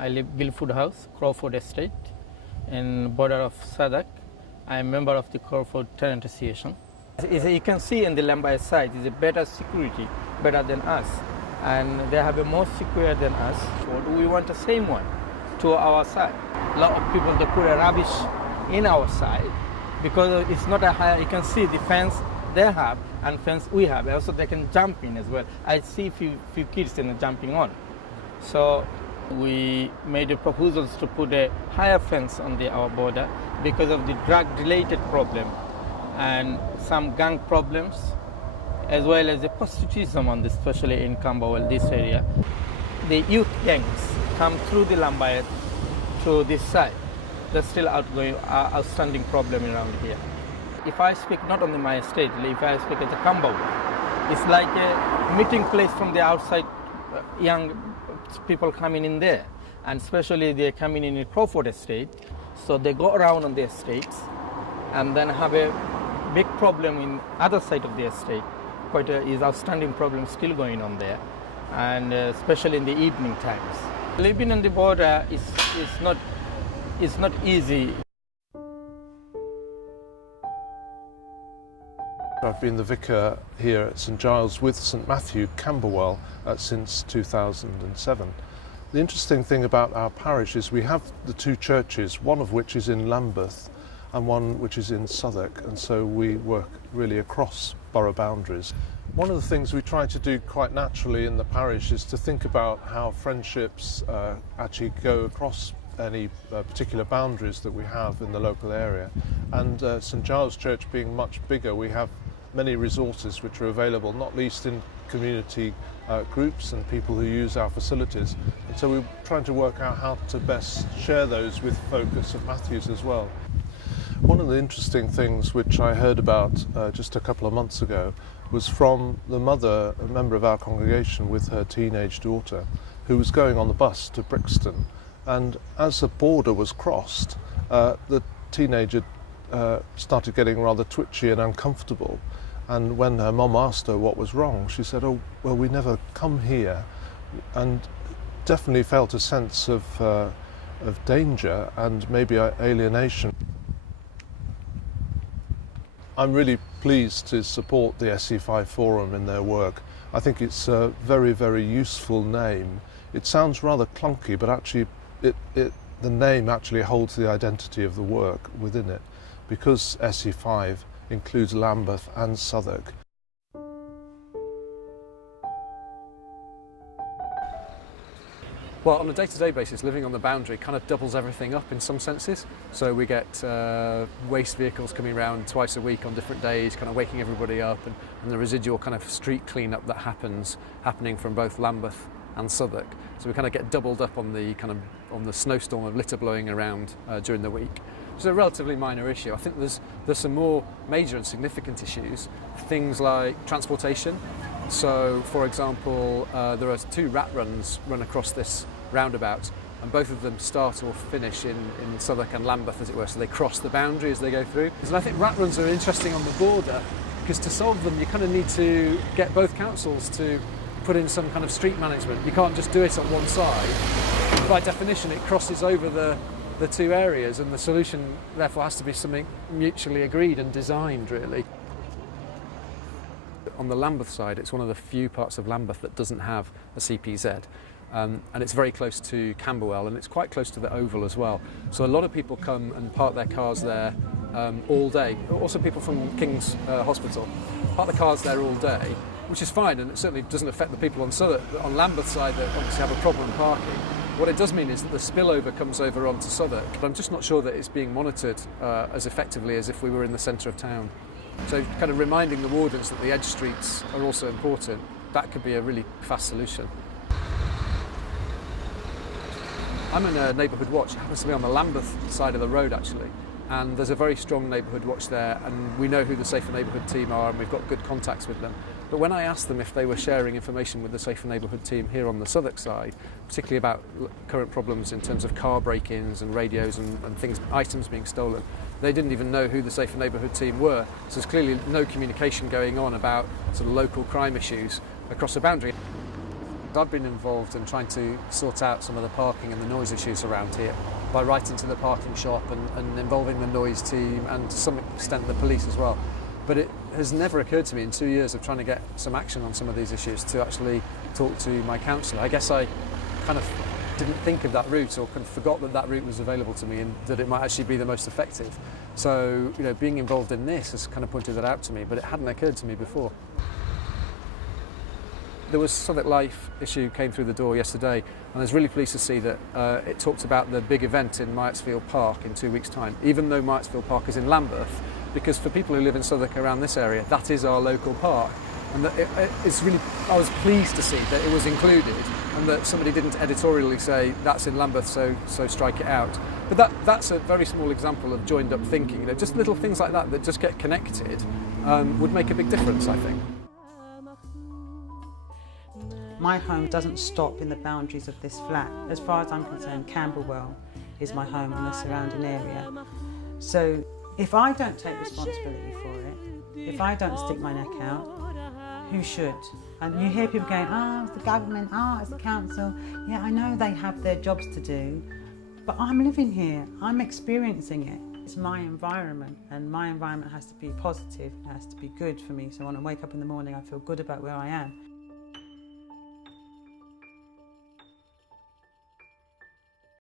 I live Guildford House, Crawford Estate, in border of Southwark. I am a member of the Crawford Tenant Association. You can see in the Lambeth side is a better security, better than us, and they have a more secure than us. We want the same one to our side. A lot of people they put a rubbish in our side because it's not a high. You can see the fence they have and fence we have. Also, they can jump in as well. I see few kids jumping on. So we made proposals to put a higher fence on our border because of the drug-related problem and some gang problems, as well as the prostitution on this, especially in Camberwell, this area. The youth gangs come through the Lambeth to this side. There's still outstanding problem around here. If I speak not only my estate, if I speak at the Camberwell, it's like a meeting place from the outside, young people coming in there, and especially they're coming in Crawford Estate, so they go around on the estates and then have a big problem in other side of the estate. Quite is outstanding problem still going on there, and especially in the evening times. Living on the border is not easy. I've been the vicar here at St Giles with St Matthew, Camberwell, since 2007. The interesting thing about our parish is we have the two churches, one of which is in Lambeth and one which is in Southwark, and so we work really across borough boundaries. One of the things we try to do quite naturally in the parish is to think about how friendships actually go across any particular boundaries that we have in the local area. And St Giles Church being much bigger, we have many resources which are available, not least in community groups and people who use our facilities. And so we're trying to work out how to best share those with folk at St Matthew's as well. One of the interesting things which I heard about just a couple of months ago was from the mother, a member of our congregation with her teenage daughter, who was going on the bus to Brixton. And as the border was crossed, the teenager started getting rather twitchy and uncomfortable. And when her mum asked her what was wrong, she said, "Oh, well, we never come here," and definitely felt a sense of danger and maybe alienation. I'm really pleased to support the SE5 Forum in their work. I think it's a very, very useful name. It sounds rather clunky, but actually the name actually holds the identity of the work within it, because SE5 includes Lambeth and Southwark. Well, on a day-to-day basis, living on the boundary kind of doubles everything up in some senses. So we get waste vehicles coming around twice a week on different days, kind of waking everybody up, and the residual kind of street clean-up that happening from both Lambeth and Southwark. So we kind of get doubled up on the snowstorm of litter blowing around during the week. It's a relatively minor issue. I think there's some more major and significant issues, things like transportation. So, for example, there are two rat runs run across this roundabout, and both of them start or finish in Southwark and Lambeth, as it were, so they cross the boundary as they go through. And I think rat runs are interesting on the border, because to solve them you kind of need to get both councils to put in some kind of street management. You can't just do it on one side. By definition, it crosses over the two areas, and the solution therefore has to be something mutually agreed and designed, really. On the Lambeth side, it's one of the few parts of Lambeth that doesn't have a CPZ, and it's very close to Camberwell, and it's quite close to the Oval as well. So a lot of people come and park their cars there all day. Also people from King's Hospital park the cars there all day, which is fine, and it certainly doesn't affect the people on Lambeth side that obviously have a problem parking. What it does mean is that the spillover comes over onto Southwark, but I'm just not sure that it's being monitored as effectively as if we were in the centre of town. So kind of reminding the wardens that the edge streets are also important, that could be a really fast solution. I'm in a neighbourhood watch. It happens to be on the Lambeth side of the road, actually, and there's a very strong neighbourhood watch there, and we know who the Safer Neighbourhood team are, and we've got good contacts with them. But when I asked them if they were sharing information with the Safer Neighbourhood team here on the Southwark side, particularly about current problems in terms of car break-ins and radios and items being stolen, they didn't even know who the Safer Neighbourhood team were. So there's clearly no communication going on about sort of local crime issues across the boundary. I've been involved in trying to sort out some of the parking and the noise issues around here by writing to the parking shop and involving the noise team and to some extent the police as well. But it has never occurred to me in 2 years of trying to get some action on some of these issues to actually talk to my councillor. I guess I kind of didn't think of that route, or kind of forgot that that route was available to me and that it might actually be the most effective. So, you know, being involved in this has kind of pointed that out to me, but it hadn't occurred to me before. There was Southwark Life issue came through the door yesterday, and I was really pleased to see that it talked about the big event in Myattsfield Park in 2 weeks' time, even though Myattsfield Park is in Lambeth, because for people who live in Southwark around this area, that is our local park. And that it's really, I was pleased to see that it was included and that somebody didn't editorially say that's in Lambeth, so strike it out. But that's a very small example of joined up thinking. You know, just little things like that just get connected would make a big difference, I think. My home doesn't stop in the boundaries of this flat. As far as I'm concerned, Camberwell is my home and the surrounding area. So if I don't take responsibility for it, if I don't stick my neck out, who should? And you hear people going, it's the government, it's the council. Yeah, I know they have their jobs to do, but I'm living here, I'm experiencing it. It's my environment, and my environment has to be positive, it has to be good for me. So when I wake up in the morning, I feel good about where I am.